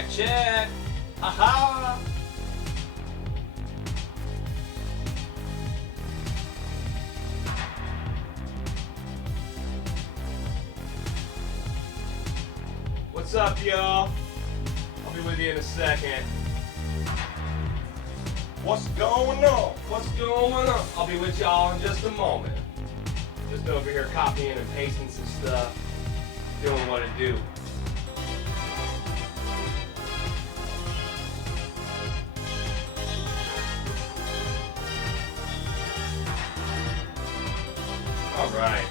Check, check. Aha. What's up, y'all? I'll be with you in a second. What's going on? What's going on? I'll be with y'all in just a moment. Just over here copying and pasting some stuff, doing what it do. All right.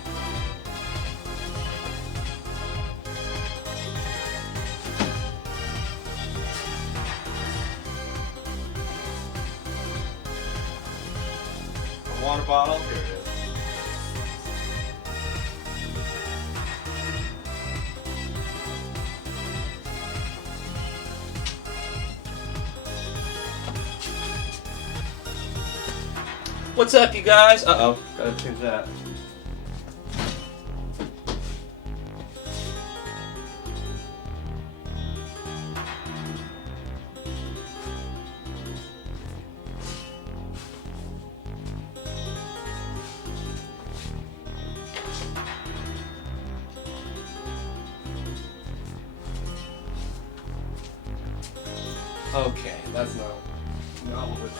A water bottle. Here it is. What's up, you guys? Uh-oh, gotta change that. Okay, that's not what we're doing.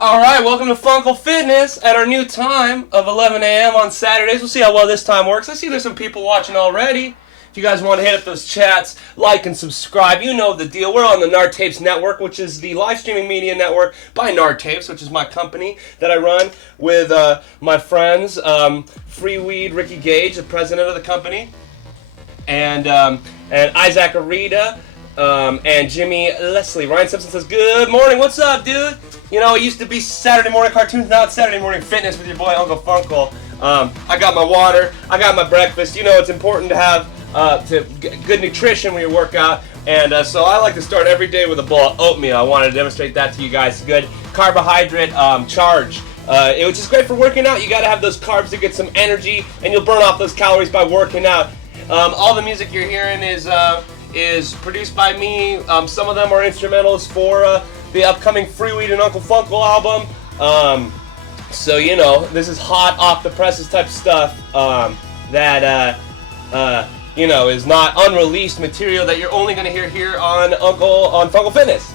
Alright, welcome to Funkle Fitness at our new time of 11 a.m. on Saturdays. We'll see how well this time works. I see there's some people watching already. If you guys want to hit up those chats, like and subscribe, you know the deal. We're on the Nard Tapes Network, which is the live streaming media network by Nard Tapes, which is my company that I run with my friends, Free Weed Ricky Gage, the president of the company, and Isaac Arita, and Jimmy Leslie. Ryan Simpson says, good morning, what's up, dude? You know, it used to be Saturday morning cartoons, now it's Saturday morning fitness with your boy Uncle Funkle. I got my water, I got my breakfast. You know it's important to have good nutrition when you work out, and so I like to start every day with a bowl of oatmeal. I wanted to demonstrate that to you guys. Good carbohydrate charge, which is great for working out. You got to have those carbs to get some energy, and you'll burn off those calories by working out. All the music you're hearing is produced by me. Some of them are instrumentals for the upcoming Free Weed and Uncle Funkle album. So you know, this is hot off the presses type stuff that you know, is not unreleased material that you're only going to hear here on Funkle Fitness.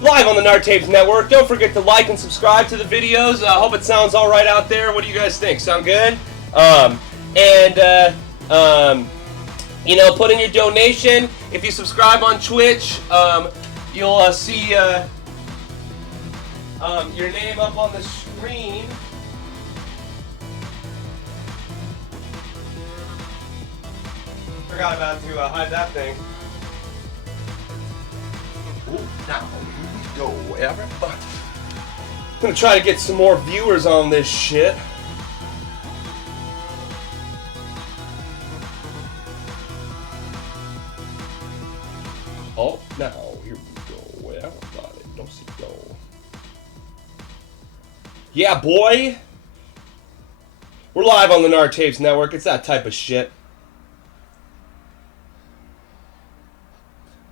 Live on the Nard Tapes Network. Don't forget to like and subscribe to the videos. I hope it sounds all right out there. What do you guys think? Sound good? You know, put in your donation. If you subscribe on Twitch, you'll see your name up on the screen. Forgot about to hide that thing. Ooh, now here we go, everybody. I'm gonna try to get some more viewers on this shit. Oh, now here we go, everybody. Don't see go. Yeah, boy. We're live on the Nard Tapes Network. It's that type of shit.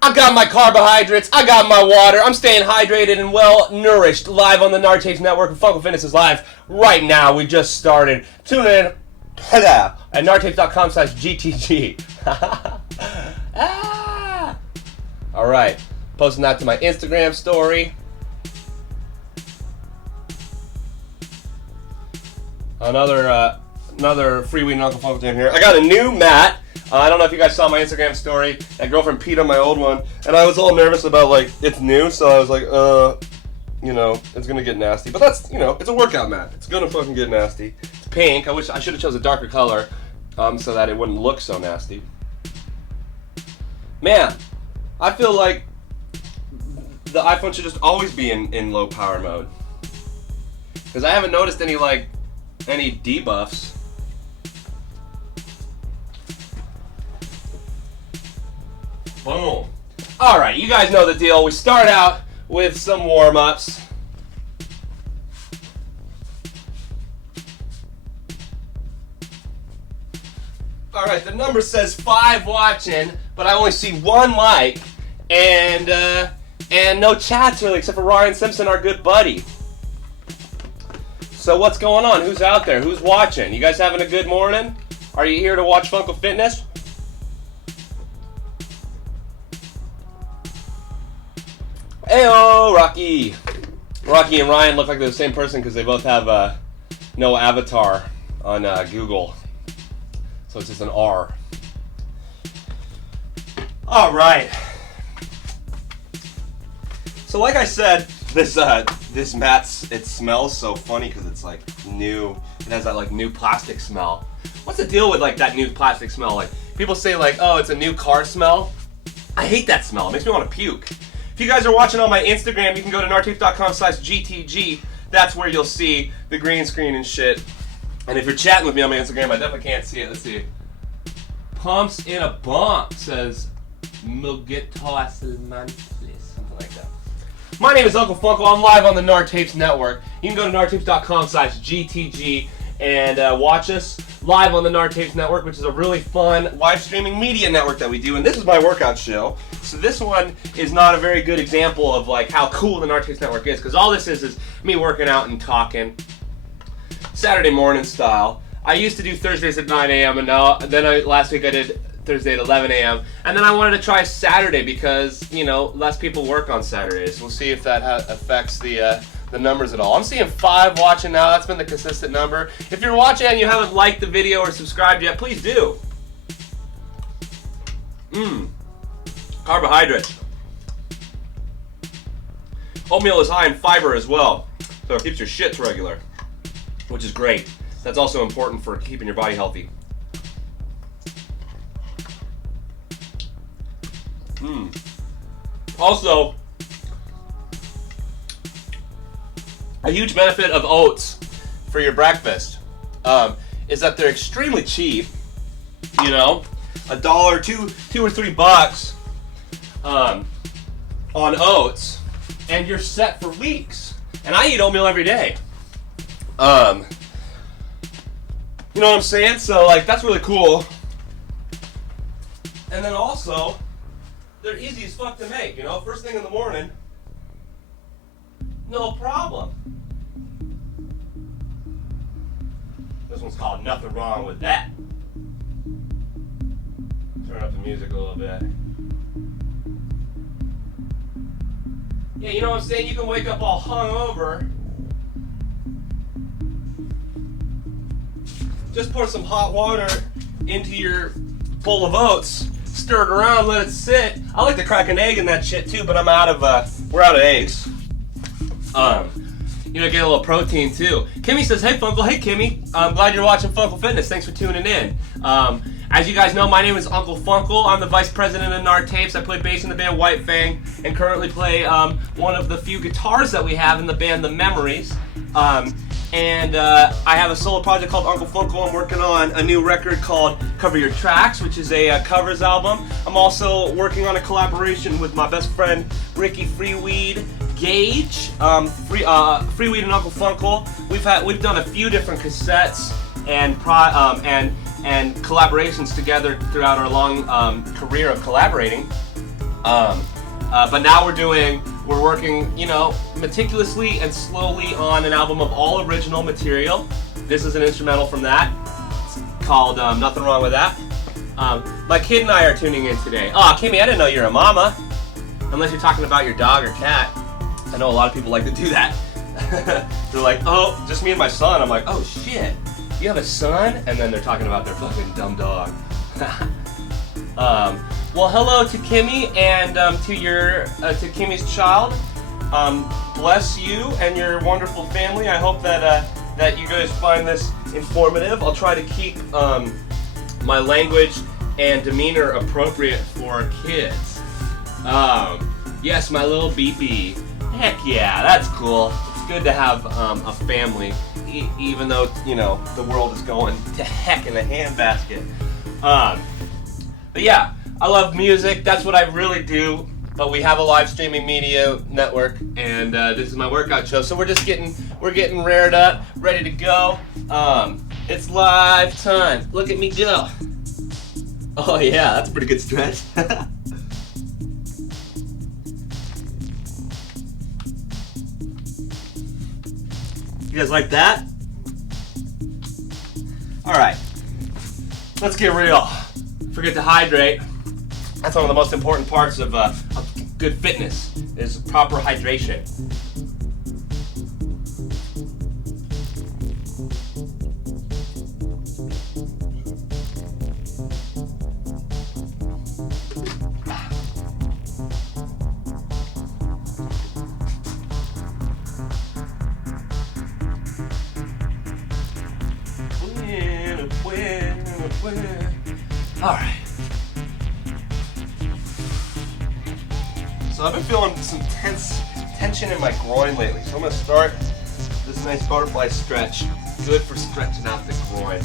I got my carbohydrates, I got my water, I'm staying hydrated and well nourished, live on the Nard Tapes Network, and Funkle Fitness is live right now. We just started. Tune in at nardtapes.com/GTG. Alright, posting that to my Instagram story. Another Free Weed and Uncle Funkle in here. I got a new mat. I don't know if you guys saw my Instagram story. That girlfriend peed on my old one, and I was all nervous about, like, it's new, so I was like, you know, it's gonna get nasty. But that's, you know, it's a workout mat. It's gonna fucking get nasty. It's pink. I wish I should have chosen a darker color, so that it wouldn't look so nasty. Man, I feel like the iPhone should just always be in low power mode, because I haven't noticed any debuffs. Boom. Alright, you guys know the deal. We start out with some warm-ups. Alright, the number says 5 watching, but I only see 1 like, and no chats really, except for Ryan Simpson, our good buddy. So what's going on? Who's out there? Who's watching? You guys having a good morning? Are you here to watch Funkle Fitness? Heyo, Rocky. Rocky and Ryan look like they're the same person because they both have no avatar on Google. So it's just an R. All right. So like I said, this mat, it smells so funny because it's like new. It has that like new plastic smell. What's the deal with like that new plastic smell? Like people say like, oh, it's a new car smell. I hate that smell. It makes me want to puke. If you guys are watching on my Instagram, you can go to nartooth.com/GTG. That's where you'll see the green screen and shit. And if you're chatting with me on my Instagram, I definitely can't see it. Let's see. Pumps in a bump says Mugetas something like that. My name is Uncle Funkle. I'm live on the Nartapes Network. You can go to nartapes.com/GTG and watch us live on the Nartapes Network, which is a really fun live streaming media network that we do. And this is my workout show. So this one is not a very good example of like how cool the Nartapes Network is, because all this is me working out and talking. Saturday morning style. I used to do Thursdays at 9 a.m. and last week I did Thursday at 11 a.m. and then I wanted to try Saturday because, you know, less people work on Saturdays. We'll see if that affects the numbers at all. I'm seeing 5 watching now. That's been the consistent number. If you're watching and you haven't liked the video or subscribed yet, please do. Carbohydrates. Oatmeal is high in fiber as well, so it keeps your shits regular, which is great. That's also important for keeping your body healthy. Also, a huge benefit of oats for your breakfast is that they're extremely cheap. You know, $1, $2 or $3 on oats, and you're set for weeks. And I eat oatmeal every day. You know what I'm saying? So like that's really cool. And then also, they're easy as fuck to make, you know? First thing in the morning, no problem. This one's called Nothing Wrong With That. Turn up the music a little bit. Yeah, you know what I'm saying? You can wake up all hungover. Just pour some hot water into your bowl of oats, stir it around, let it sit. I like to crack an egg in that shit too, but we're out of eggs. You know, get a little protein too. Kimmy says, hey Funkle, hey Kimmy. I'm glad you're watching Funkle Fitness. Thanks for tuning in. As you guys know, my name is Uncle Funkle. I'm the vice president of Nartapes. I play bass in the band White Fang and currently play one of the few guitars that we have in the band, The Memories. And I have a solo project called Uncle Funkle. I'm working on a new record called Cover Your Tracks, which is a covers album. I'm also working on a collaboration with my best friend Ricky Freeweed Gage, Freeweed and Uncle Funkle. We've done a few different cassettes and collaborations together throughout our long career of collaborating. But now we're working, you know, meticulously and slowly on an album of all original material. This is an instrumental from that. It's called Nothing Wrong With That. My kid and I are tuning in today. Oh, Kimmy, I didn't know you're a mama. Unless you're talking about your dog or cat. I know a lot of people like to do that. They're like, oh, just me and my son. I'm like, oh shit, you have a son? And then they're talking about their fucking dumb dog. Well, hello to Kimmy and to Kimmy's child. Bless you and your wonderful family. I hope that you guys find this informative. I'll try to keep my language and demeanor appropriate for kids. Yes, my little beepy. Heck yeah, that's cool. It's good to have a family, even though, you know, the world is going to heck in a handbasket. But yeah, I love music. That's what I really do. but we have a live streaming media network, and this is my workout show. So we're getting reared up, ready to go. It's live time. Look at me go. Oh yeah, that's a pretty good stretch. You guys like that? All right, let's get real. Forget to hydrate. That's one of the most important parts of good fitness, is proper hydration. All right. So I've been feeling some tension in my groin lately. So I'm gonna start this nice butterfly stretch. Good for stretching out the groin.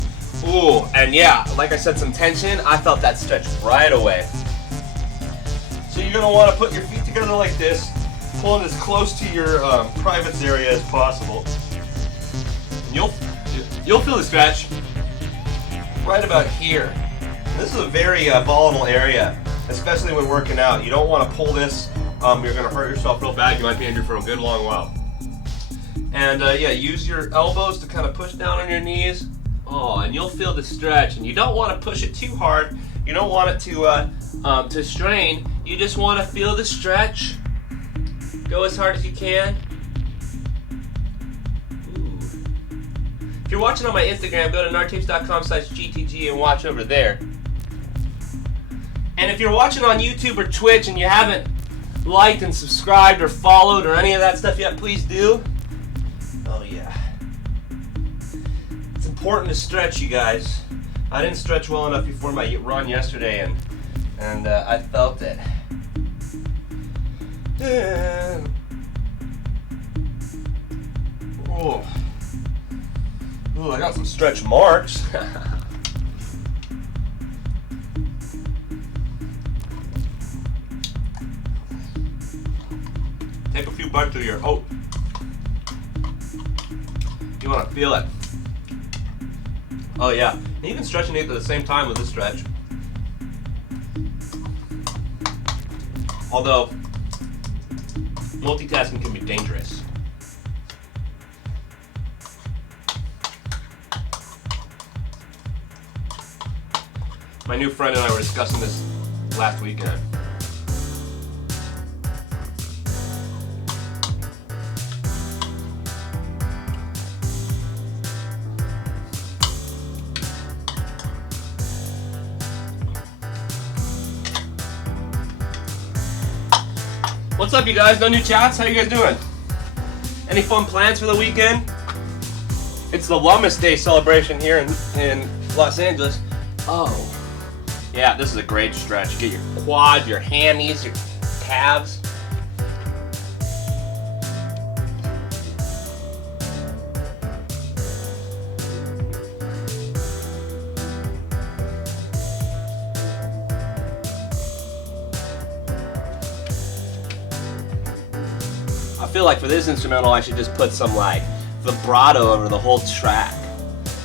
Ooh, and yeah, like I said, some tension. I felt that stretch right away. So you're gonna wanna put your feet together like this, pulling as close to your privates area as possible. And you'll feel the stretch right about here. And this is a very volatile area, especially when working out. You don't want to pull this. You're going to hurt yourself real bad. You might be injured for a good long while. And yeah, use your elbows to kind of push down on your knees. Oh, and you'll feel the stretch. And you don't want to push it too hard. You don't want it to strain. You just want to feel the stretch. Go as hard as you can. Ooh. If you're watching on my Instagram, go to nartapes.com/GTG and watch over there. And if you're watching on YouTube or Twitch and you haven't liked and subscribed or followed or any of that stuff yet, please do. Oh yeah. It's important to stretch, you guys. I didn't stretch well enough before my run yesterday, and I felt it. Oh. Ooh, I got some stretch marks. Take a few bites of your oat. You want to feel it. Oh yeah, and you can stretch and eat at the same time with this stretch. Although, multitasking can be dangerous. My new friend and I were discussing this last weekend. What's up, you guys? No new chats? How you guys doing? Any fun plans for the weekend? It's the Lummus Day celebration here in Los Angeles. Oh. Yeah, this is a great stretch. Get your quads, your hammies, your calves. I feel like for this instrumental I should just put some like vibrato over the whole track.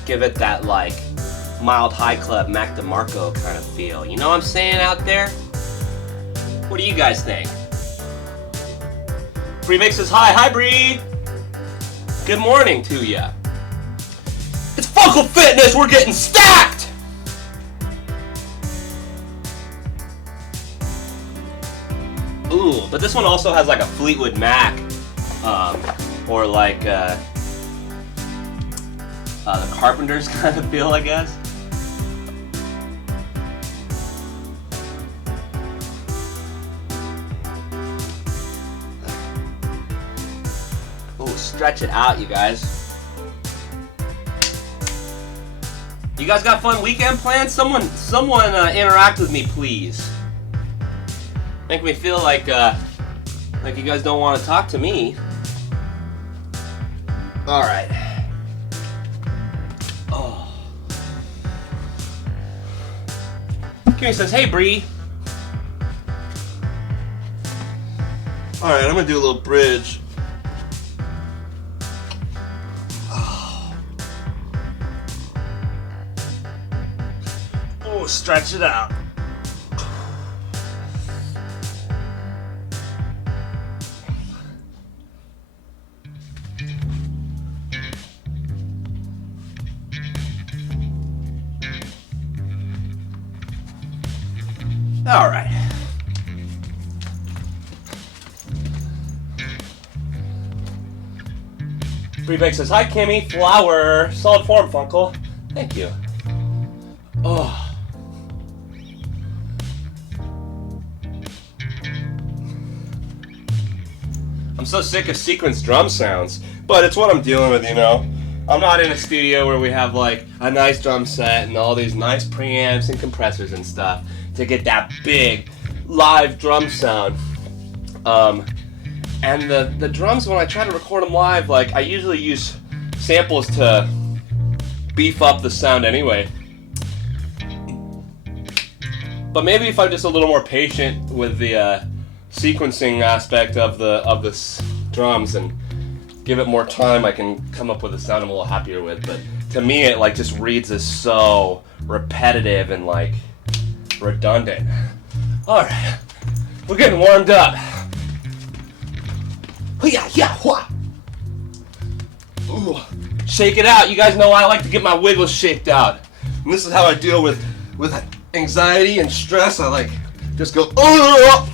Give it that like mild high club Mac DeMarco kind of feel. You know what I'm saying out there? What do you guys think? Bree makes us hi Bree! Good morning to ya. It's Funkle Fitness, we're getting stacked! Ooh, but this one also has like a Fleetwood Mac, or like the Carpenters kind of feel, I guess. Ooh, stretch it out, you guys. You guys got fun weekend plans? Someone interact with me, please. Make me feel like you guys don't want to talk to me. All right. Oh. Kimmy says, "Hey, Bree." Alright, I'm gonna do a little bridge. Oh, stretch it out. Alright. Freebake says, hi Kimmy, flower, solid form, Funkle. Thank you. Oh. I'm so sick of sequence drum sounds, but it's what I'm dealing with, you know. I'm not in a studio where we have like a nice drum set and all these nice preamps and compressors and stuff to get that big live drum sound. And the drums, when I try to record them live, like I usually use samples to beef up the sound anyway. But maybe if I'm just a little more patient with the sequencing aspect of the drums and give it more time, I can come up with a sound I'm a little happier with. But to me, it like just reads as so repetitive and like redundant. All right, we're getting warmed up. Ooh, shake it out. You guys know I like to get my wiggles shaked out, and this is how I deal with anxiety and stress. I like just go woo,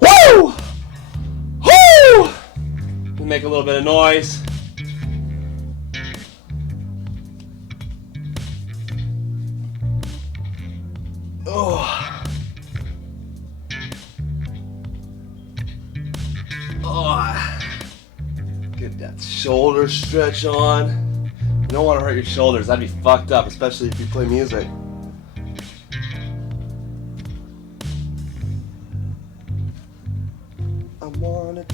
woo. Make a little bit of noise. Oh. Oh, get that shoulder stretch on. You don't want to hurt your shoulders. That'd be fucked up, especially if you play music. I wanna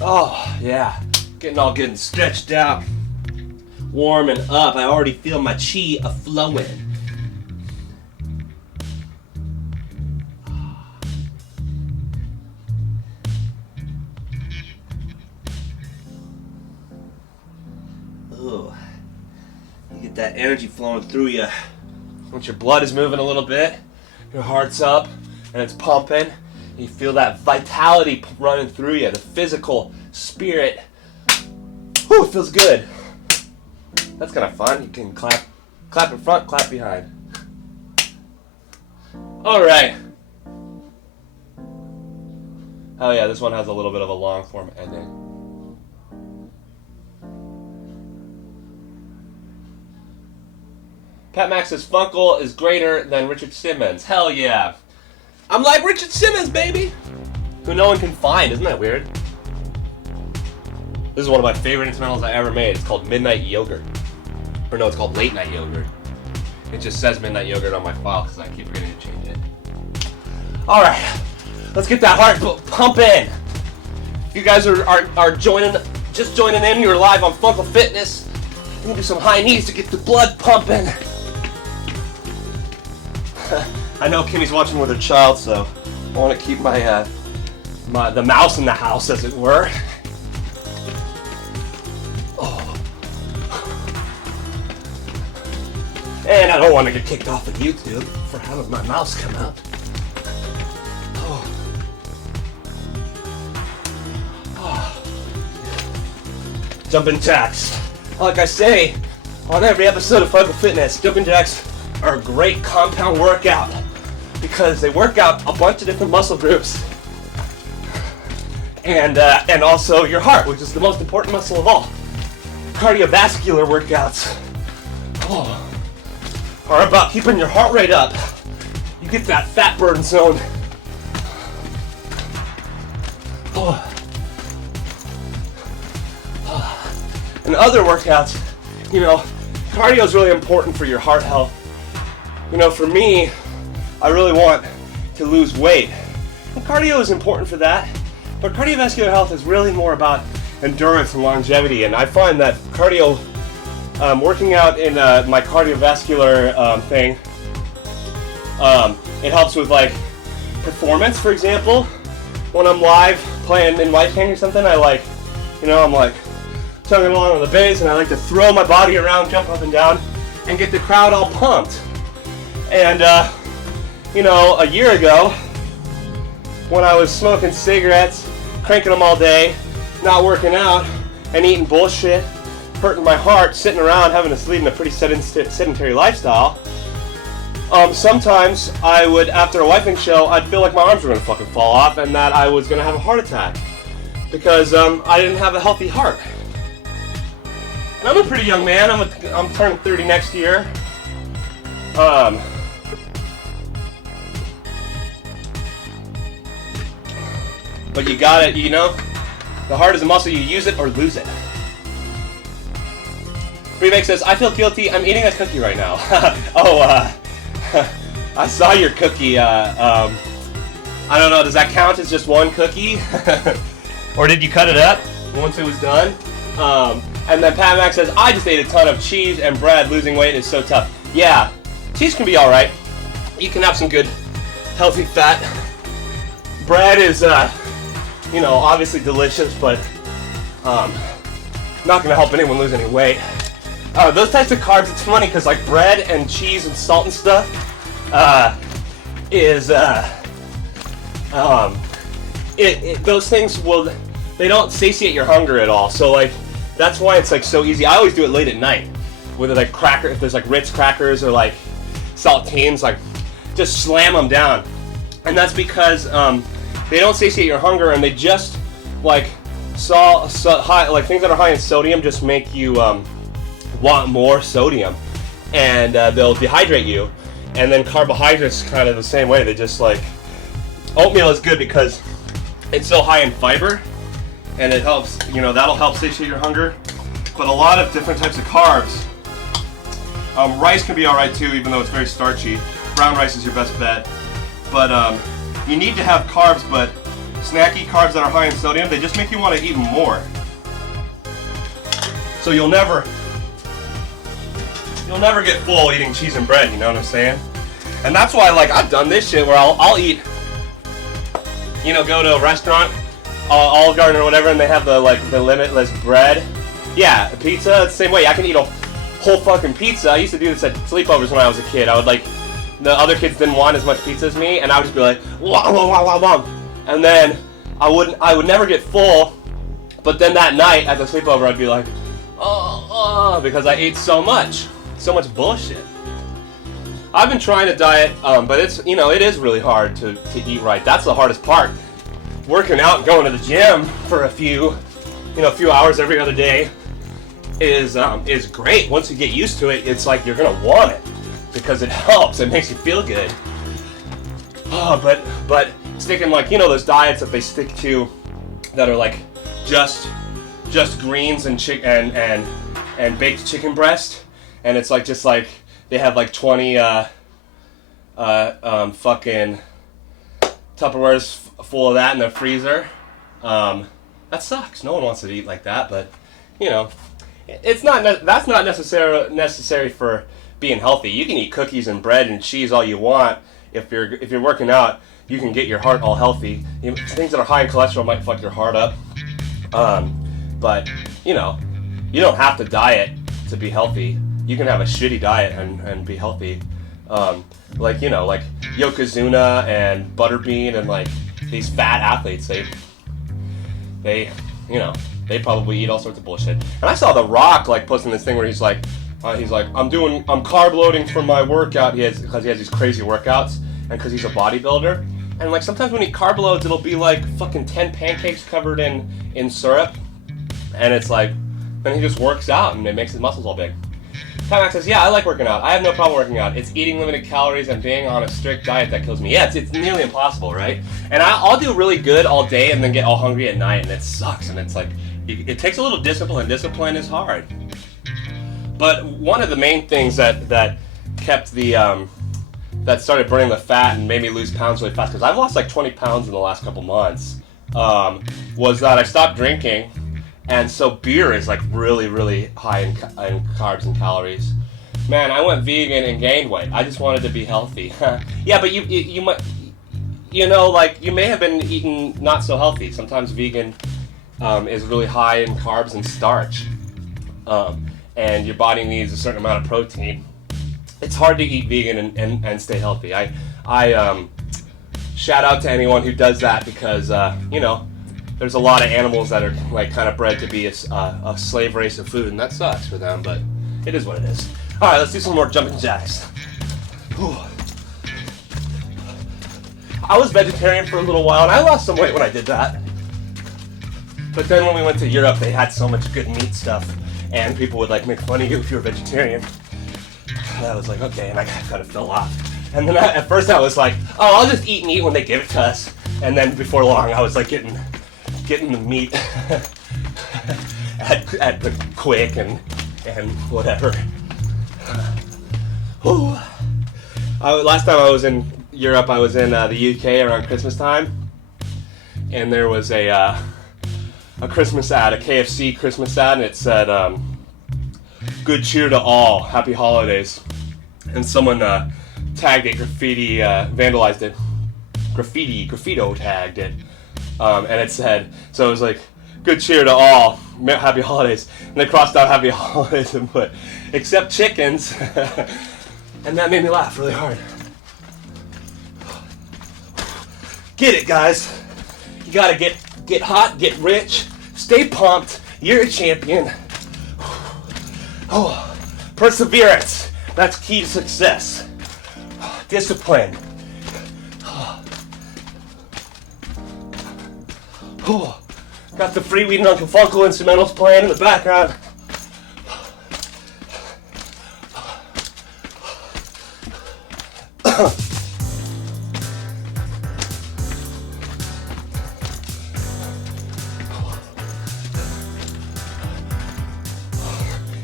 oh, yeah. Getting stretched out. Warming up. I already feel my chi a-flowing. Ooh. You get that energy flowing through you. Once your blood is moving a little bit, your heart's up, and it's pumping. You feel that vitality running through you, the physical spirit. Whew, it feels good. That's kind of fun. You can clap in front, clap behind. All right. Oh yeah, this one has a little bit of a long form ending. Pat Max says Funkle is greater than Richard Simmons. Hell yeah. I'm like Richard Simmons, baby! Who no one can find. Isn't that weird? This is one of my favorite instrumentals I ever made. It's called Midnight Yogurt. Or no, it's called Late Night Yogurt. It just says Midnight Yogurt on my file because I keep forgetting to change it. Alright, let's get that heart pumping. If you guys are just joining in, you're live on Funkle Fitness. You can do some high knees to get the blood pumping. I know Kimmy's watching with her child, so I want to keep the mouse in the house, as it were. Oh. And I don't want to get kicked off of YouTube for having my mouse come out. Oh. Oh. Jumping jacks. Like I say on every episode of Funkle Fitness, jumping jacks are a great compound workout because they work out a bunch of different muscle groups and also your heart, which is the most important muscle of all. Cardiovascular workouts are about keeping your heart rate up. You get that fat burn zone. And other workouts, you know, cardio is really important for your heart health. You know, for me, I really want to lose weight. cardio is important for that, but cardiovascular health is really more about endurance and longevity. And I find that cardio, working out in my cardiovascular thing, it helps with like performance. For example, when I'm live playing in White King or something, I like, I'm like tugging along on the bass, and I like to throw my body around, jump up and down, and get the crowd all pumped. And a year ago, when I was smoking cigarettes, cranking them all day, not working out, and eating bullshit, hurting my heart, sitting around having us leading a pretty sedentary lifestyle, sometimes I would, after a wiping show, I'd feel like my arms were going to fucking fall off and that I was going to have a heart attack because I didn't have a healthy heart. And I'm a pretty young man. I'm turning 30 next year. But you got it, the heart is a muscle. You use it or lose it. Remake says, I feel guilty. I'm eating a cookie right now. I saw your cookie. I don't know. Does that count as just one cookie? Or did you cut it up once it was done? And then Pat Mac says, I just ate a ton of cheese and bread. Losing weight is so tough. Yeah, cheese can be all right. You can have some good, healthy fat. Bread is, obviously delicious, but not going to help anyone lose any weight. Those types of carbs, it's funny because like bread and cheese and salt and stuff those things they don't satiate your hunger at all. So like that's why it's like so easy. I always do it late at night with like if there's like Ritz crackers or like saltines, like just slam them down. And that's because they don't satiate your hunger, and they just like high, like things that are high in sodium just make you want more sodium, and they'll dehydrate you. And then carbohydrates kind of the same way. They just like oatmeal is good because it's so high in fiber, and it helps. That'll help satiate your hunger. But a lot of different types of carbs. Rice can be all right too, even though it's very starchy. Brown rice is your best bet. But you need to have carbs, but snacky carbs that are high in sodium, they just make you want to eat more. So you'll never get full eating cheese and bread, you know what I'm saying? And that's why, like, I've done this shit where I'll eat, go to a restaurant, Olive Garden or whatever, and they have the limitless bread. Yeah, the pizza, the same way. I can eat a whole fucking pizza. I used to do this at sleepovers when I was a kid. I would the other kids didn't want as much pizza as me, and I would just be like, wah, wah, wah, wah, wah. And then I would never get full, but then that night at the sleepover I'd be like, because I ate so much bullshit. I've been trying to diet, but it's, it is really hard to eat right. That's the hardest part. Working out and going to the gym for a few hours every other day is great. Once you get used to it, it's like you're gonna want it because it helps. It makes you feel good. But sticking those diets that they stick to that are like just greens and and baked chicken breast, and it's like just like they have like 20 fucking Tupperwares full of that in their freezer. That sucks. No one wants to eat like that, but it's not. That's not necessary for being healthy. You can eat cookies and bread and cheese all you want. If you're working out, you can get your heart all healthy. Things that are high in cholesterol might fuck your heart up. But you don't have to diet to be healthy. You can have a shitty diet and be healthy. Like Yokozuna and Butterbean and like these fat athletes, they probably eat all sorts of bullshit. And I saw The Rock like posting this thing where he's like I'm carb loading for my workout. Because he has these crazy workouts, and because he's a bodybuilder. And like sometimes when he carb loads, it'll be like fucking 10 pancakes covered in syrup, and it's like then he just works out and it makes his muscles all big. Timax says, yeah, I like working out. I have no problem working out. It's eating limited calories and being on a strict diet that kills me. Yeah, it's nearly impossible, right? And I'll do really good all day and then get all hungry at night, and it sucks. And it's like, it takes a little discipline. Discipline is hard. But one of the main things that kept the that started burning the fat and made me lose pounds really fast, because I've lost like 20 pounds in the last couple months, was that I stopped drinking. And so beer is like really, really high in carbs and calories. Man, I went vegan and gained weight. I just wanted to be healthy. Yeah, but you might, like you may have been eating not so healthy. Sometimes vegan is really high in carbs and starch, and your body needs a certain amount of protein. It's hard to eat vegan and stay healthy. I shout out to anyone who does that, because there's a lot of animals that are like kind of bred to be a slave race of food, and that sucks for them, but it is what it is. All right, let's do some more jumping jacks. Whew. I was vegetarian for a little while, and I lost some weight when I did that. But then when we went to Europe, they had so much good meat stuff, and people would like make fun of you if you were vegetarian. And I was like, okay, and I kind of fell off. And then at first I was like, oh, I'll just eat meat when they give it to us. And then before long, I was like getting the meat at the Quick and whatever. Last time I was in Europe, I was in the UK around Christmas time, and there was a Christmas ad, a KFC Christmas ad, and it said, "Good cheer to all, happy holidays." And someone tagged it, vandalized it, graffito tagged it, and it said, so it was like, "Good cheer to all, happy holidays," and they crossed out happy holidays and put, "except chickens," and that made me laugh really hard. Get it, guys. You gotta get hot, get rich, stay pumped. You're a champion. Oh, perseverance. That's key to success. Discipline. Oh, got the Freewheeling Uncle Funkle instrumentals playing in the background.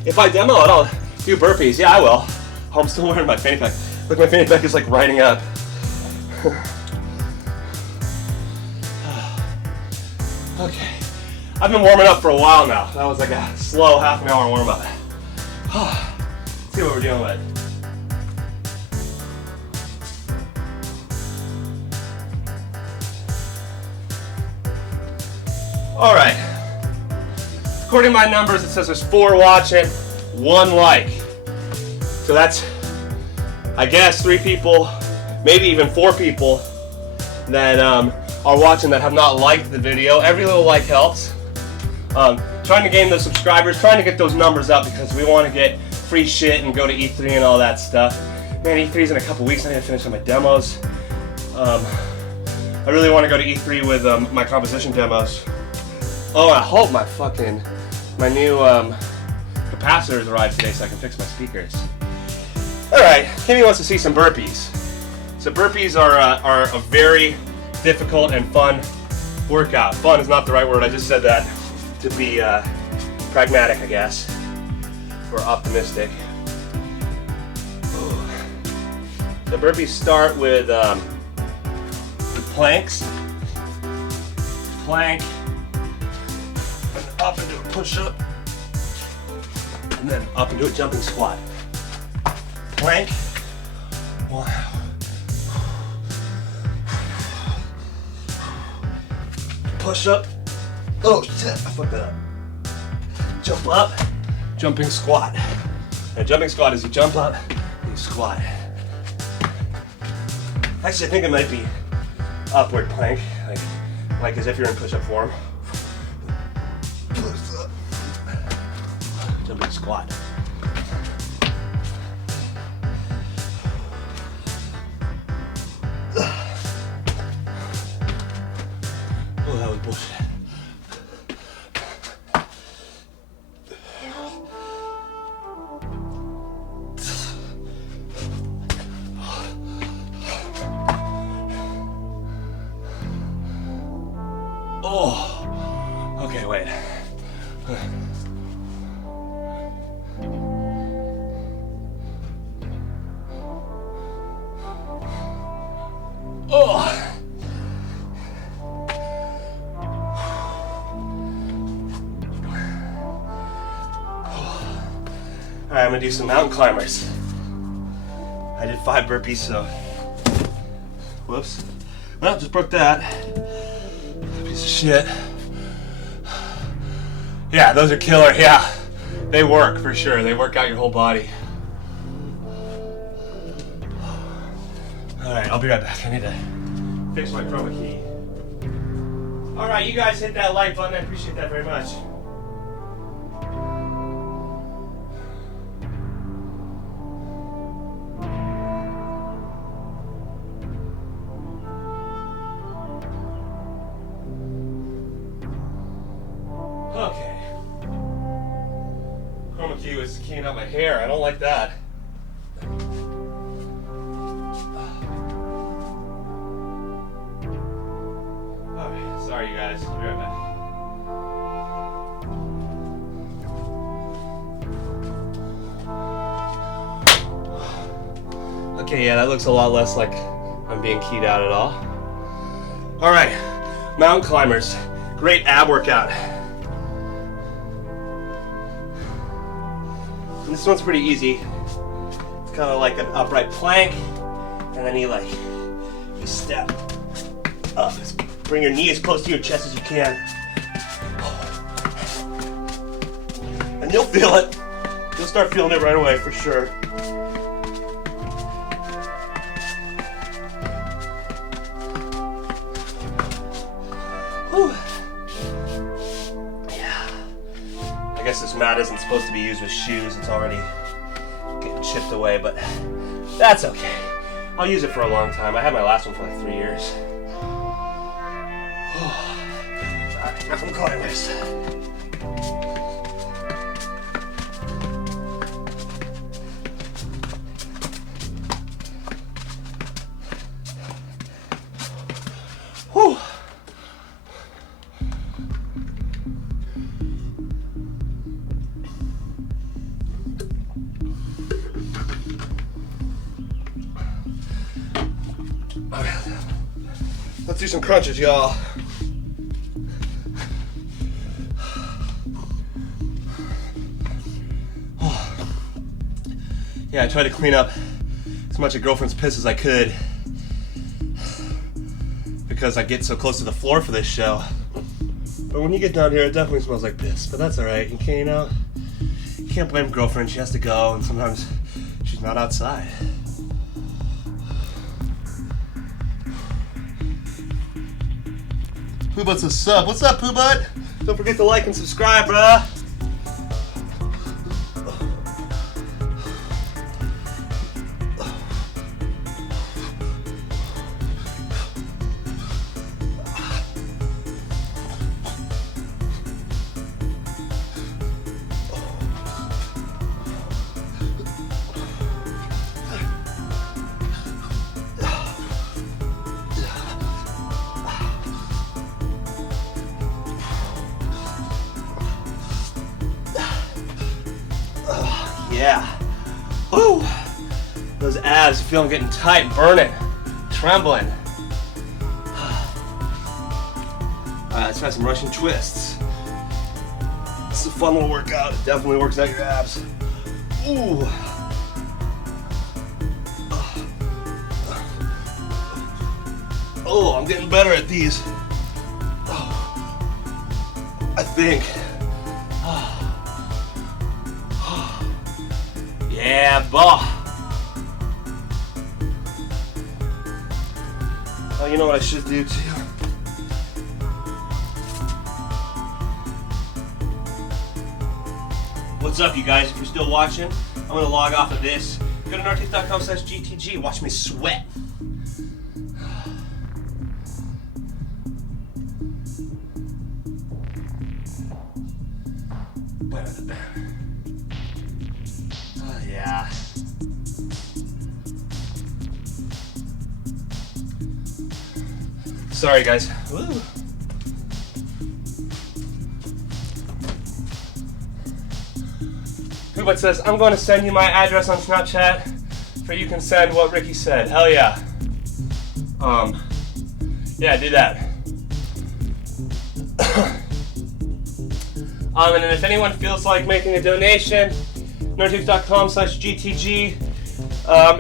If I demo it, I'll do burpees. Yeah, I will. Oh, I'm still wearing my fanny pack. Look, my fanny pack is like riding up. Okay. I've been warming up for a while now. That was like a slow half an hour warm up. Let's see what we're dealing with. All right. According to my numbers, it says there's 4 watching, 1 like. So that's, I guess, 3 people, maybe even 4 people that are watching that have not liked the video. Every little like helps. Trying to gain those subscribers, trying to get those numbers up, because we want to get free shit and go to E3 and all that stuff. Man, E3's in a couple weeks. I need to finish on my demos. I really want to go to E3 with my composition demos. Oh, I hope my new capacitors arrived today so I can fix my speakers. Alright, Kimmy wants to see some burpees. So burpees are a very difficult and fun workout. Fun is not the right word, I just said that to be pragmatic, I guess, or optimistic. The burpees start with planks, plank, and up into a push-up, and then up into a jumping squat. Plank, 1, push-up, oh shit, I fucked that up. Jump up, jumping squat. And a jumping squat is you jump up, and you squat. Actually, I think it might be upward plank, like as if you're in push-up form. Jumping squat. Oh, that was bullshit. Oh, okay, wait. Alright, I'm gonna do some mountain climbers. I did 5 burpees, so. Whoops. Well, just broke that. Piece of shit. Yeah, those are killer, yeah. They work for sure. They work out your whole body. Alright, I'll be right back. I need to fix my chroma key. Alright, you guys hit that like button. I appreciate that very much. Okay. Chroma key was keying out my hair. I don't like that. Alright, sorry you guys. I'll be right back. Okay, yeah, that looks a lot less like I'm being keyed out at all. Alright, mountain climbers. Great ab workout. And this one's pretty easy. It's kind of like an upright plank, and then you step up. Bring your knee as close to your chest as you can. And you'll feel it. You'll start feeling it right away for sure. Whew. Yeah. I guess this mat isn't supposed to be used with shoes. It's already getting chipped away, but that's okay. I'll use it for a long time. I had my last one for like 3 years. Alright, enough from climbers. Whew. Okay. Let's do some crunches, y'all. Yeah, I tried to clean up as much of girlfriend's piss as I could because I get so close to the floor for this show. But when you get down here, it definitely smells like piss. But that's all right. You can't blame girlfriend. She has to go, and sometimes she's not outside. Pooh Butt's a sub. What's up, Pooh Butt? Don't forget to like and subscribe, bruh. Yeah. Woo! Those abs, feel them getting tight, burning, trembling. Alright, let's try some Russian twists. This is a fun little workout. It definitely works out your abs. Ooh. Oh, I'm getting better at these. I think. Yeah, boy. Oh, you know what I should do too? What's up, you guys? If you're still watching, I'm gonna log off of this. Go to nartith.com/GTG. Watch me sweat. Oh, yeah. Sorry, guys. Woo. Pooh says, I'm going to send you my address on Snapchat for you can send what Ricky said. Hell yeah. Yeah, do that. And then if anyone feels like making a donation, nerdtapes.com/GTG.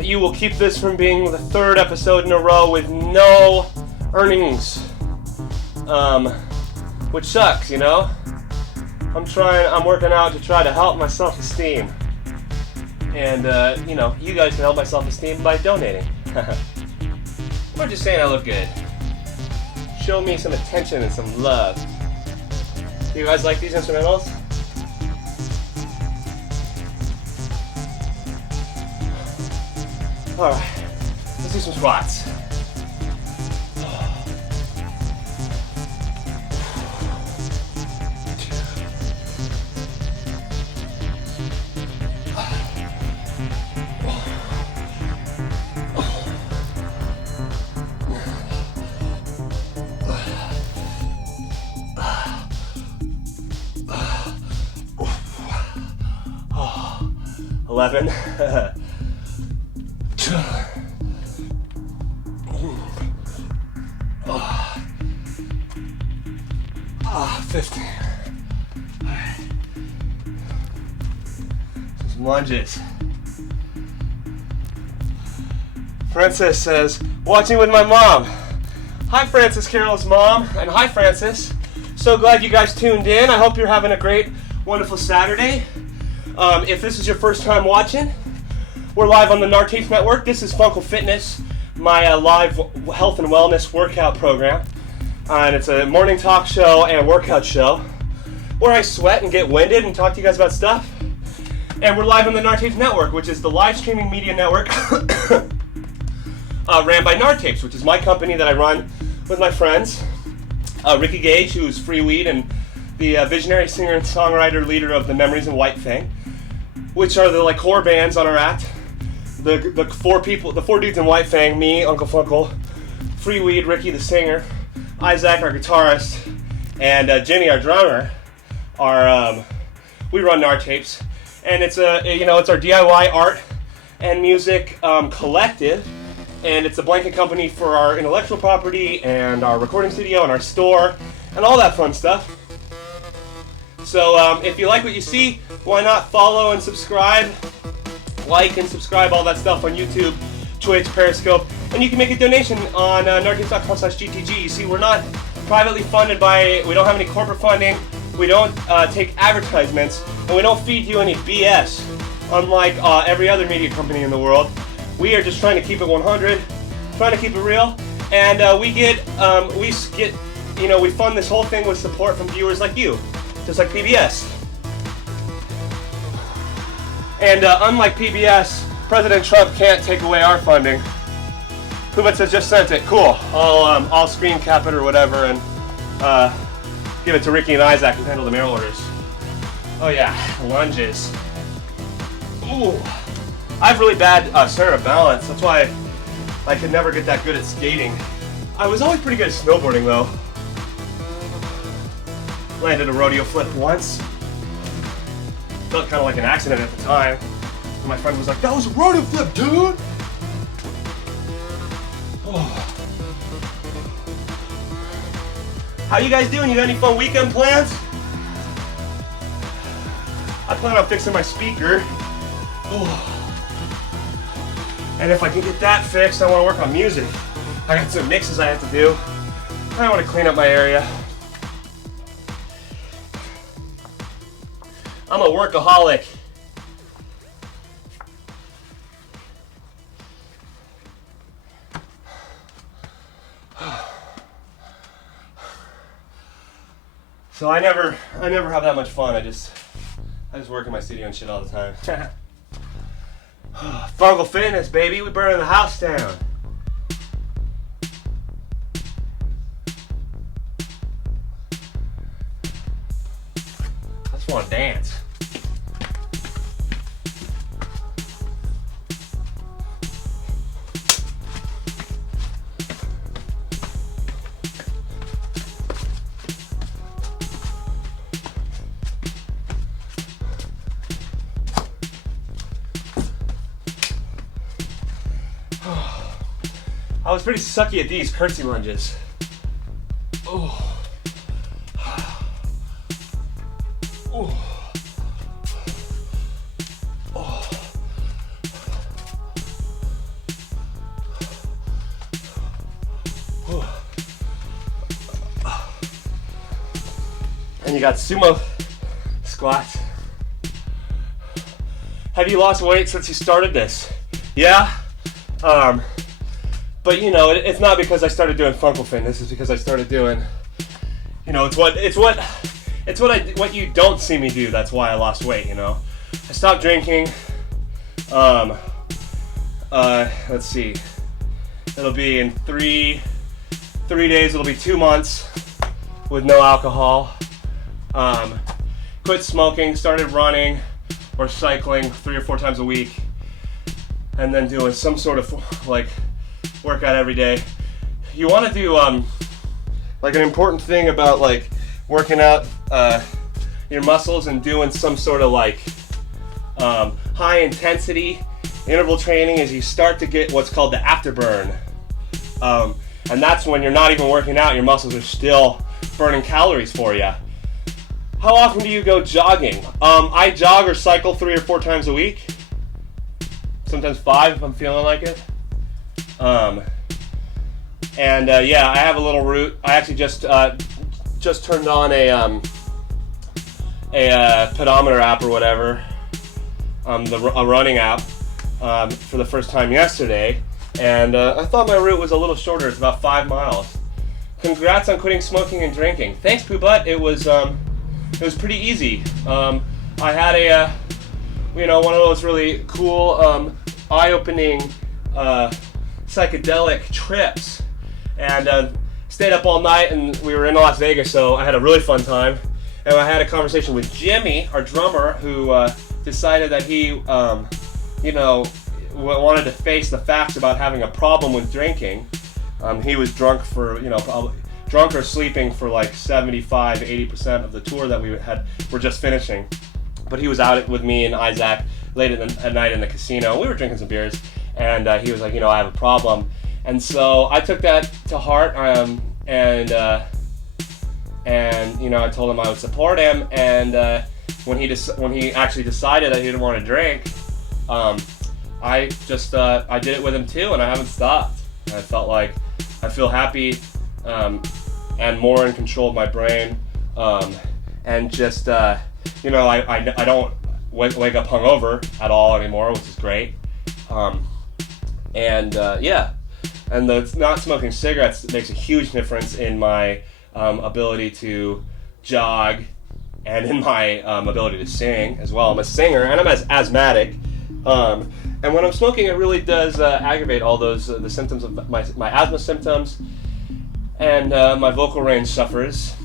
You will keep this from being the third episode in a row with no earnings, which sucks, you know? I'm working out to try to help my self-esteem. And, you guys can help my self-esteem by donating. Or just saying I look good. Show me some attention and some love. Do you guys like these instrumentals? Alright, let's do some squats. 11. 15. Alright. Some lunges. Francis says, watching with my mom. Hi Francis, Carol's mom, and hi Francis. So glad you guys tuned in. I hope you're having a great, wonderful Saturday. If this is your first time watching, we're live on the Nartapes Network. This is Funkle Fitness, my live health and wellness workout program. And it's a morning talk show and workout show where I sweat and get winded and talk to you guys about stuff. And we're live on the Nartapes Network, which is the live streaming media network ran by Nartapes, which is my company that I run with my friends. Ricky Gage, who's Free Weed and the visionary singer and songwriter leader of the Memories and White Thing, which are the core bands on our act. The four dudes in White Fang, me, Uncle Funkle, Free Weed, Ricky the singer, Isaac our guitarist, and Jimmy our drummer. We run Nartapes, and it's it's our DIY art and music collective, and it's a blanket company for our intellectual property and our recording studio and our store and all that fun stuff. So if you like what you see, why not follow and subscribe, like and subscribe, all that stuff on YouTube, Twitch, Periscope, and you can make a donation on nerdtapes.com/GTG. You see, we're not privately funded we don't have any corporate funding, we don't take advertisements, and we don't feed you any BS, unlike every other media company in the world. We are just trying to keep it 100, trying to keep it real, and we fund this whole thing with support from viewers like you. Just like PBS. And unlike PBS, President Trump can't take away our funding. Kubat says just sent it. Cool. I'll screen cap it or whatever and give it to Ricky and Isaac who handle the mail orders. Oh yeah, lunges. Ooh. I have really bad center of balance. That's why I could never get that good at skating. I was always pretty good at snowboarding though. Landed a rodeo flip once. Felt kind of like an accident at the time. And my friend was like, that was a rodeo flip, dude! Oh. How you guys doing? You got any fun weekend plans? I plan on fixing my speaker. Oh. And if I can get that fixed, I want to work on music. I got some mixes I have to do. I want to clean up my area. I'm a workaholic. So I never have that much fun. I just work in my studio and shit all the time. Funkle Fitness, baby. We burning the house down. I just want to dance. I was pretty sucky at these curtsy lunges. Oh. Oh. And you got sumo squats. Have you lost weight since you started this? Yeah. But you know, it's not because I started doing Funkle Fitness. It's because I started doing, you know, what you don't see me do. That's why I lost weight. You know, I stopped drinking. Let's see. It'll be in three days. It'll be 2 months with no alcohol. Quit smoking. Started running or cycling 3 or 4 times a week, and then doing some sort of like workout every day. You want to do like an important thing about like working out your muscles and doing some sort of like high intensity interval training is you start to get what's called the afterburn, and that's when you're not even working out, your muscles are still burning calories for you. How often do you go jogging? I jog or cycle 3 or 4 times a week, sometimes 5 if I'm feeling like it. Yeah, I have a little route. I actually just turned on a pedometer app or whatever, a running app, for the first time yesterday, and I thought my route was a little shorter. It's about 5 miles. Congrats on quitting smoking and drinking. Thanks, Pooh Butt. It was pretty easy. I had one of those really cool, eye-opening, psychedelic trips, and stayed up all night, and we were in Las Vegas, so I had a really fun time. And I had a conversation with Jimmy, our drummer, who decided that he, wanted to face the facts about having a problem with drinking. He was drunk or sleeping for like 75-80% of the tour that we're just finishing. But he was out with me and Isaac late at night in the casino. We were drinking some beers, and he was like, I have a problem. And so I took that to heart, and I told him I would support him. And when he actually decided that he didn't want to drink, I did it with him too, and I haven't stopped. And I felt like I feel happy and more in control of my brain, and just I don't wake up hungover at all anymore, which is great. And the not smoking cigarettes makes a huge difference in my ability to jog and in my ability to sing as well. I'm a singer and I'm asthmatic. And when I'm smoking, it really does aggravate all those the symptoms of my asthma symptoms, and my vocal range suffers.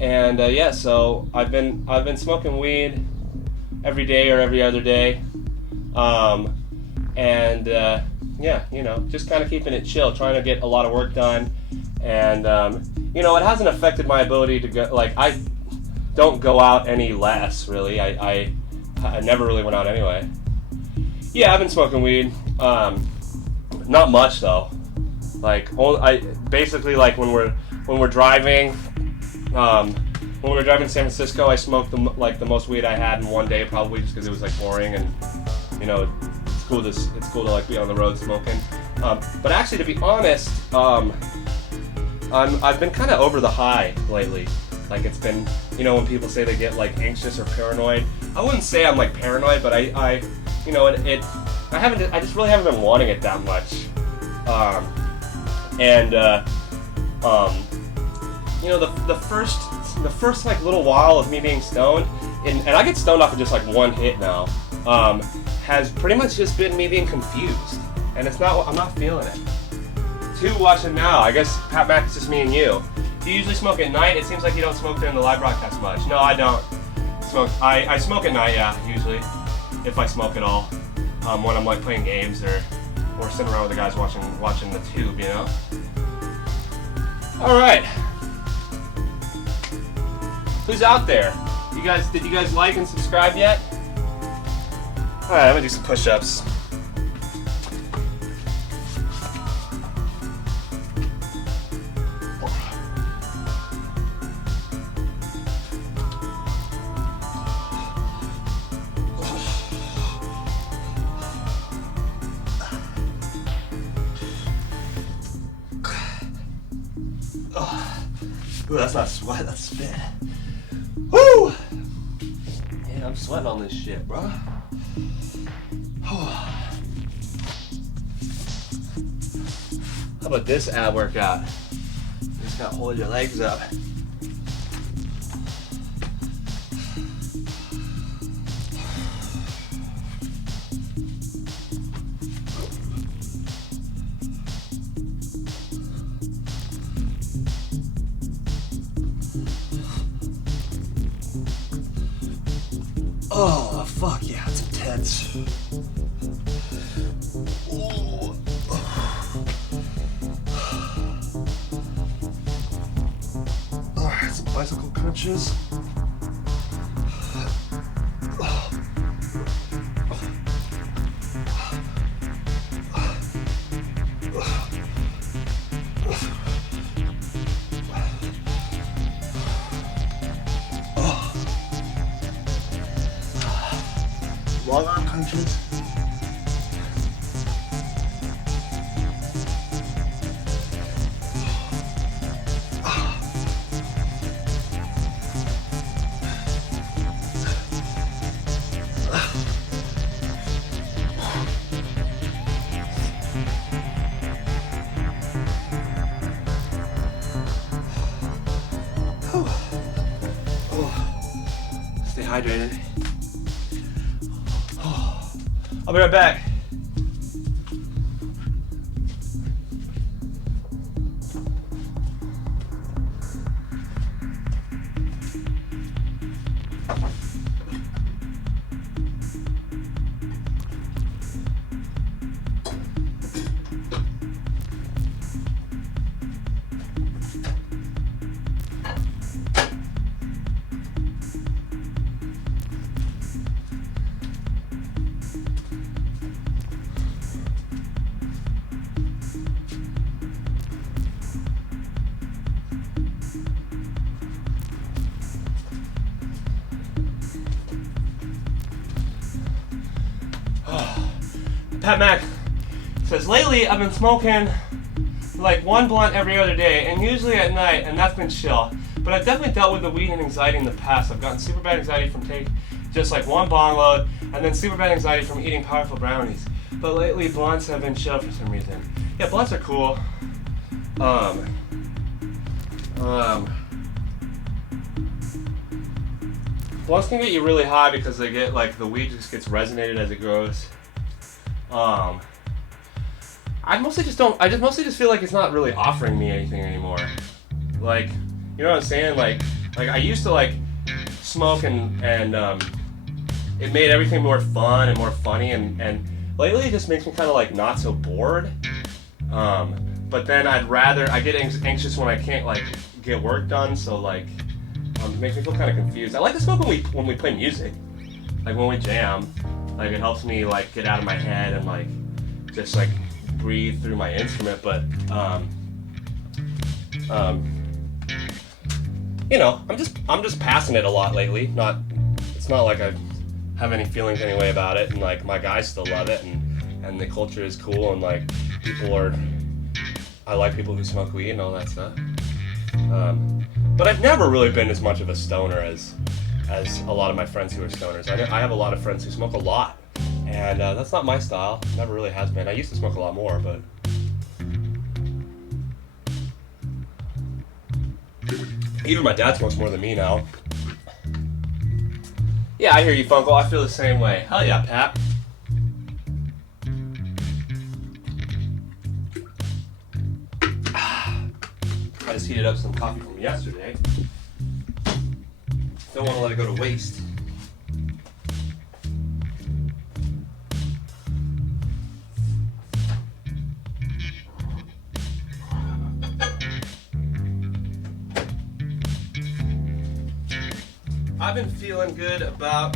And so I've been smoking weed every day or every other day, just kind of keeping it chill, trying to get a lot of work done, and it hasn't affected my ability to go. Like, I don't go out any less, really. I never really went out anyway. Yeah, I've been smoking weed. Not much though. Like, basically like when we're driving. When we were driving to San Francisco, I smoked the most weed I had in one day, probably just because it was like boring, and it's cool to like be on the road smoking. But actually, to be honest, I've been kind of over the high lately. Like, it's been, when people say they get like anxious or paranoid, I wouldn't say I'm like paranoid, but I just really haven't been wanting it that much. The first like little while of me being stoned, and I get stoned off of just like one hit now, has pretty much just been me being confused, and I'm not feeling it. Two watching now, I guess Pat Mac, it's just me and you. Do you usually smoke at night? It seems like you don't smoke during the live broadcast much. No, I don't smoke. I smoke at night, yeah, usually, if I smoke at all, when I'm like playing games or sitting around with the guys watching the tube, All right. Who's out there? Did you guys like and subscribe yet? All right, I'm gonna do some push-ups. Ooh, that's not sweat, that's spit. Woo! Yeah, I'm sweating on this shit, bro. How about this ab workout? Just gotta hold your legs up. Oh, fuck yeah, it's intense. Ooh. Alright, some bicycle crunches. Long arm crunches. Stay hydrated. I'll be right back. Pat Mac says, lately I've been smoking like one blunt every other day and usually at night, and that's been chill. But I've definitely dealt with the weed and anxiety in the past. I've gotten super bad anxiety from taking just like one bong load, and then super bad anxiety from eating powerful brownies. But lately blunts have been chill for some reason. Yeah, blunts are cool. Blunts can get you really high because they get like the weed just gets resonated as it grows. I mostly just feel like it's not really offering me anything anymore. Like, you know what I'm saying? Like I used to like smoke and it made everything more fun and more funny, and lately it just makes me kind of like not so bored. But then I get anxious when I can't like get work done, so like it makes me feel kind of confused. I like to smoke when we play music, like when we jam. Like it helps me like get out of my head and like just like breathe through my instrument. But you know, I'm just passing it a lot lately. It's not like I have any feelings anyway about it, and like my guys still love it, and the culture is cool, and like I like people who smoke weed and all that stuff. But I've never really been as much of a stoner as a lot of my friends who are stoners. I have a lot of friends who smoke a lot, and that's not my style. Never really has been. I used to smoke a lot more, but even my dad smokes more than me now. Yeah, I hear you, Funkle. I feel the same way. Hell yeah, Pat. I just heated up some coffee from yesterday. Don't want to let it go to waste. I've been feeling good about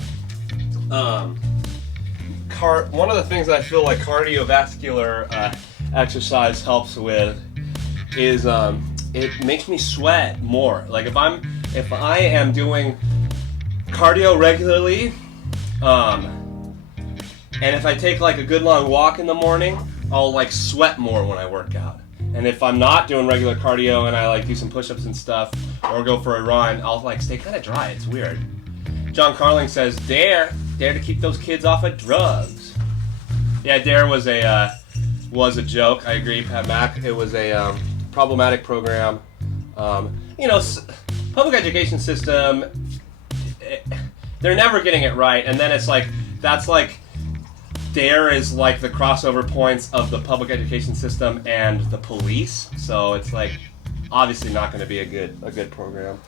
one of the things that I feel like cardiovascular exercise helps with is it makes me sweat more. Like if I am doing cardio regularly, and if I take like a good long walk in the morning, I'll like sweat more when I work out. And if I'm not doing regular cardio and I like do some push-ups and stuff, or go for a run, I'll like stay kind of dry. It's weird. John Carling says, dare to keep those kids off of drugs. Yeah, dare was a joke. I agree, Pat Mack. It was a problematic program. Public education system, they're never getting it right, and then it's like, that's like, dare is like the crossover points of the public education system and the police, so it's like, obviously not going to be a good program.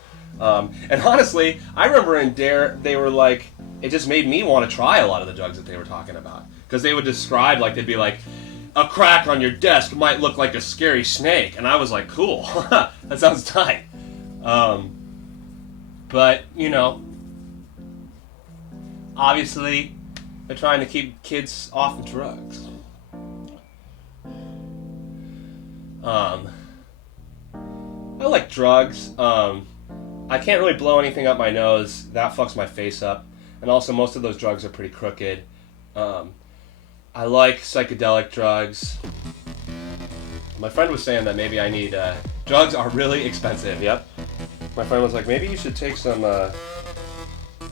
And honestly, I remember in dare, they were like, it just made me want to try a lot of the drugs that they were talking about, because they would describe, like, they'd be like, a crack on your desk might look like a scary snake, and I was like, cool, that sounds tight. But, obviously, they're trying to keep kids off of drugs. I like drugs. I can't really blow anything up my nose. That fucks my face up. And also, most of those drugs are pretty crooked. I like psychedelic drugs. My friend was saying that maybe I need... drugs are really expensive, yep. My friend was like, maybe you should take some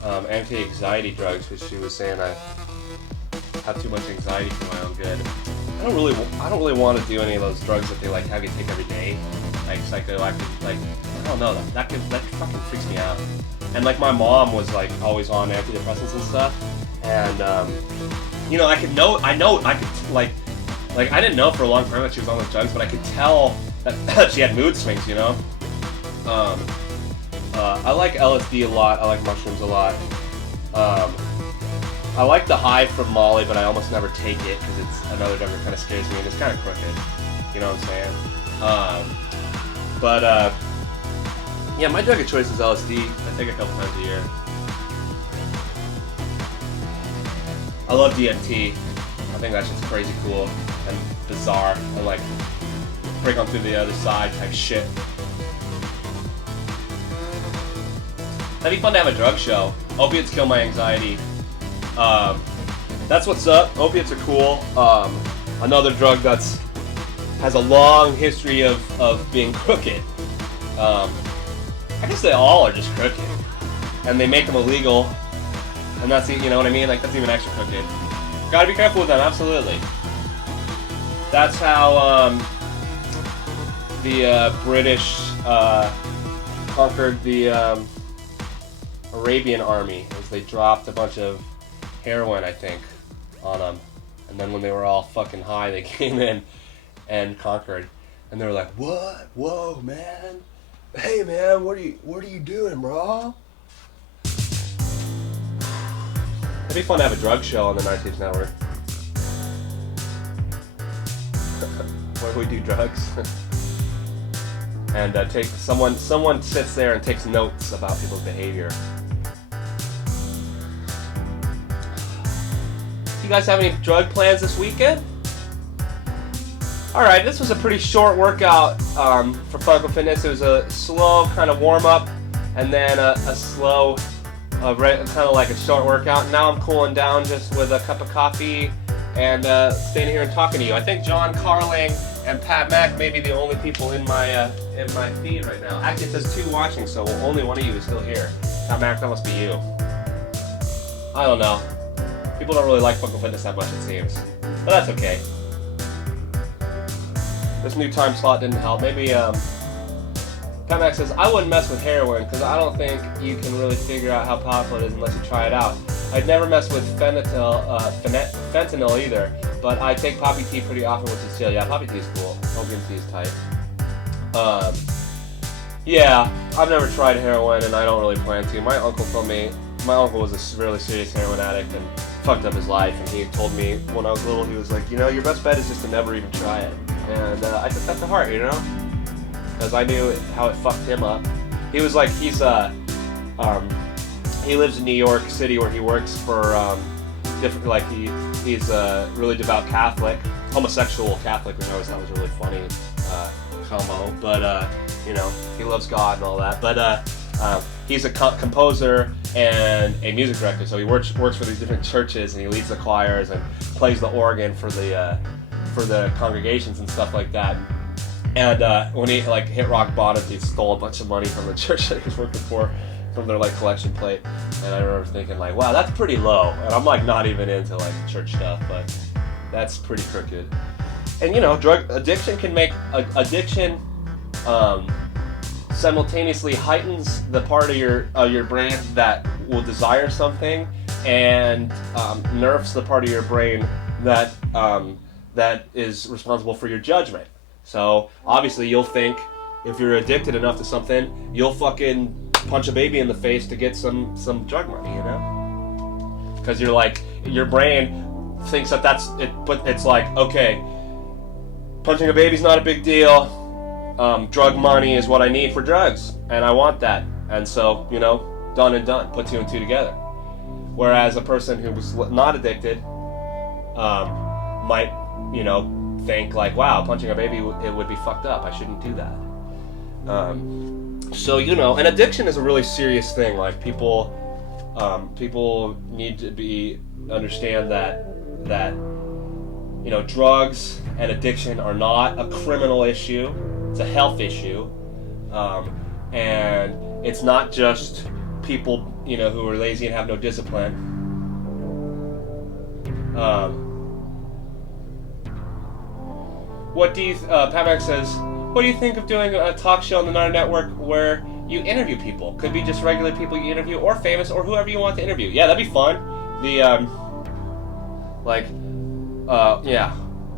anti-anxiety drugs, because she was saying I have too much anxiety for my own good. I don't really want to do any of those drugs that they like have you take every day, like psychoactive. Like, I don't know, that fucking freaks me out. And like my mom was like always on antidepressants and stuff, and I didn't know for a long time that she was on those drugs, but I could tell that she had mood swings, I like LSD a lot. I like mushrooms a lot. I like the high from Molly, but I almost never take it because it's another drug that kind of scares me, and it's kind of crooked. You know what I'm saying? Yeah, my drug of choice is LSD. I take it a couple times a year. I love DMT. I think that's just crazy cool and bizarre and like break on through the other side type shit. That'd be fun to have a drug show. Opiates kill my anxiety. That's what's up. Opiates are cool. Another drug has a long history of being crooked. I guess they all are just crooked, and they make them illegal, and that's, you know what I mean? Like, that's even extra crooked. Gotta be careful with them, absolutely. That's how the British conquered the Arabian army, as they dropped a bunch of heroin, I think, on them, and then when they were all fucking high, they came in and conquered, and they were like, "What? Whoa, man! Hey, man, what are you doing, bro?" It'd be fun to have a drug show on the 19th Network. Where we do drugs. And someone sits there and takes notes about people's behavior. You guys have any drug plans this weekend? Alright, this was a pretty short workout for Funkle Fitness. It was a slow kind of warm-up, and then a slow, kind of like a short workout. Now I'm cooling down just with a cup of coffee and standing here and talking to you. I think John Carling and Pat Mack may be the only people in my feed right now. Actually, it says 2 watching, so only one of you is still here. Pat Mack, that must be you. I don't know. People don't really like Funkle Fitness that much, it seems. But that's okay. This new time slot didn't help. Maybe, Pat Mack says, I wouldn't mess with heroin because I don't think you can really figure out how powerful it is unless you try it out. I'd never mess with fentanyl either, but I take poppy tea pretty often, which is chill. Yeah, poppy tea is cool. Opium tea is tight. Yeah, I've never tried heroin, and I don't really plan to. My uncle was a really serious heroin addict and fucked up his life, and he told me when I was little, he was like, your best bet is just to never even try it. And I took that to heart, because I knew how it fucked him up. He was like, he lives in New York City where he works for different, like he's a really devout Catholic, homosexual Catholic, which I always thought was really funny combo, but he loves God and all that, but he's a composer and a music director, so he works for these different churches, and he leads the choirs and plays the organ for the congregations and stuff like that. And when he like hit rock bottom, he stole a bunch of money from the church that he was working for, from their like collection plate. And I remember thinking like, wow, that's pretty low. And I'm like not even into like church stuff, but that's pretty crooked. And you know, drug addiction can make addiction simultaneously heightens the part of your brain that will desire something, and nerfs the part of your brain that that is responsible for your judgment. So obviously you'll think, if you're addicted enough to something, you'll fucking punch a baby in the face to get some drug money, you know? Because you're like, your brain thinks that that's it, but it's like, okay, punching a baby's not a big deal. Drug money is what I need for drugs, and I want that. And so, you know, done and done. Put two and two together. Whereas a person who was not addicted might, you know, think like, wow, punching a baby, it would be fucked up. I shouldn't do that. So, you know, and addiction is a really serious thing. Like people need to understand that you know, drugs and addiction are not a criminal issue. It's a health issue, and it's not just people, you know, who are lazy and have no discipline. What do you? Pat Mac says, what do you think of doing a talk show on the Nara Network where you interview people? Could be just regular people you interview, or famous, or whoever you want to interview. Yeah, that'd be fun. Yeah,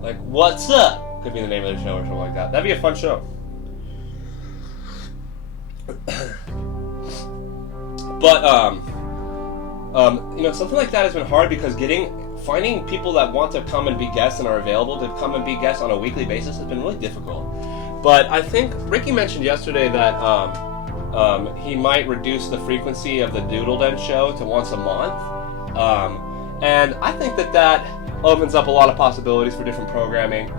like what's up? Could be the name of the show or something like that. That'd be a fun show. But you know, something like that has been hard because finding people that want to come and be guests and are available to come and be guests on a weekly basis has been really difficult. But I think Ricky mentioned yesterday that he might reduce the frequency of the Doodle Den show to once a month, and I think that opens up a lot of possibilities for different programming.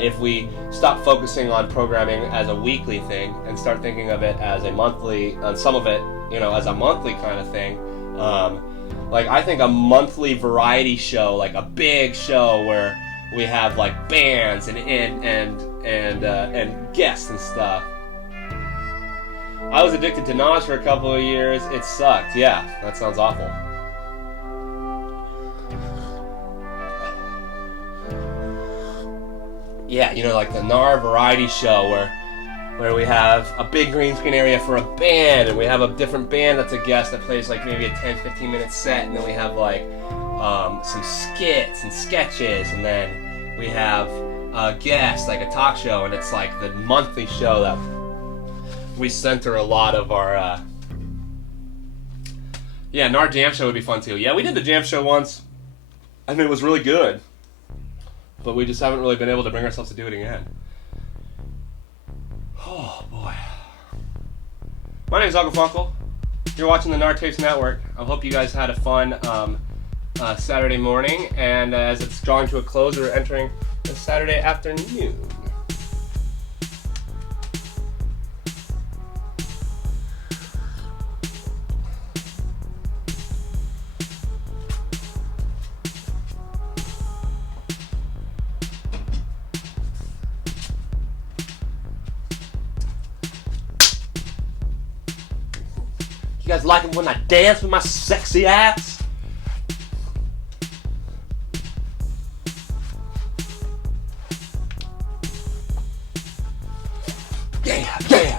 If we stop focusing on programming as a weekly thing and start thinking of it as a monthly, some of it, you know, as a monthly kind of thing. Like I think a monthly variety show, like a big show where we have like bands and guests and stuff. I was addicted to Nas for a couple of years. It sucked. Yeah, that sounds awful. Yeah, you know, like the NAR variety show where we have a big green screen area for a band, and we have a different band that's a guest that plays like maybe a 10-15 minute set, and then we have like some skits and sketches, and then we have a guest, like a talk show, and it's like the monthly show that we center a lot of our yeah, NAR Jam Show would be fun too. Yeah, we did the Jam Show once, and it was really good. But we just haven't really been able to bring ourselves to do it again. Oh, boy. My name is Uncle Funkle. You're watching the NAR Tapes Network. I hope you guys had a fun Saturday morning. And as it's drawing to a close, we're entering the Saturday afternoon. You guys like it when I dance with my sexy ass?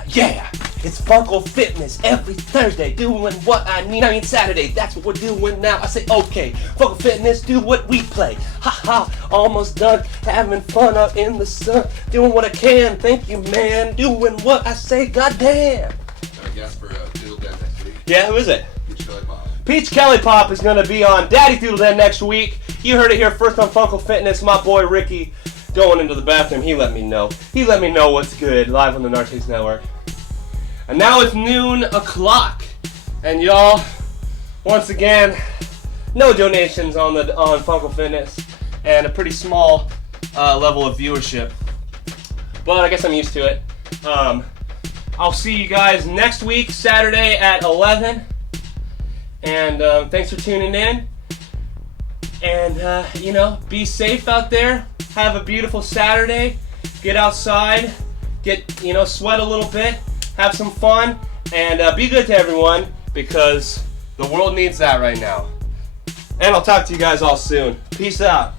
Yeah. It's Funkle Fitness every Thursday, doing what I mean Saturday. That's what we're doing now. I say, okay, Funkle Fitness, do what we play. Ha ha, almost done, having fun out in the sun, doing what I can. Thank you, man, doing what I say. Goddamn. I guess for Doodle Den next week. Yeah, who is it? Peach Kelly Pop. Peach Kelly Pop is going to be on Daddy Doodle Den next week. You heard it here first on Funkle Fitness. My boy Ricky going into the bathroom. He let me know. He let me know what's good live on the NAR Tapes Network. And now it's noon o'clock. And y'all, once again, no donations on Funkle Fitness and a pretty small level of viewership. But I guess I'm used to it. I'll see you guys next week, Saturday at 11. And thanks for tuning in. And, you know, be safe out there. Have a beautiful Saturday. Get outside. get, sweat a little bit, have some fun, and be good to everyone because the world needs that right now. And I'll talk to you guys all soon. Peace out.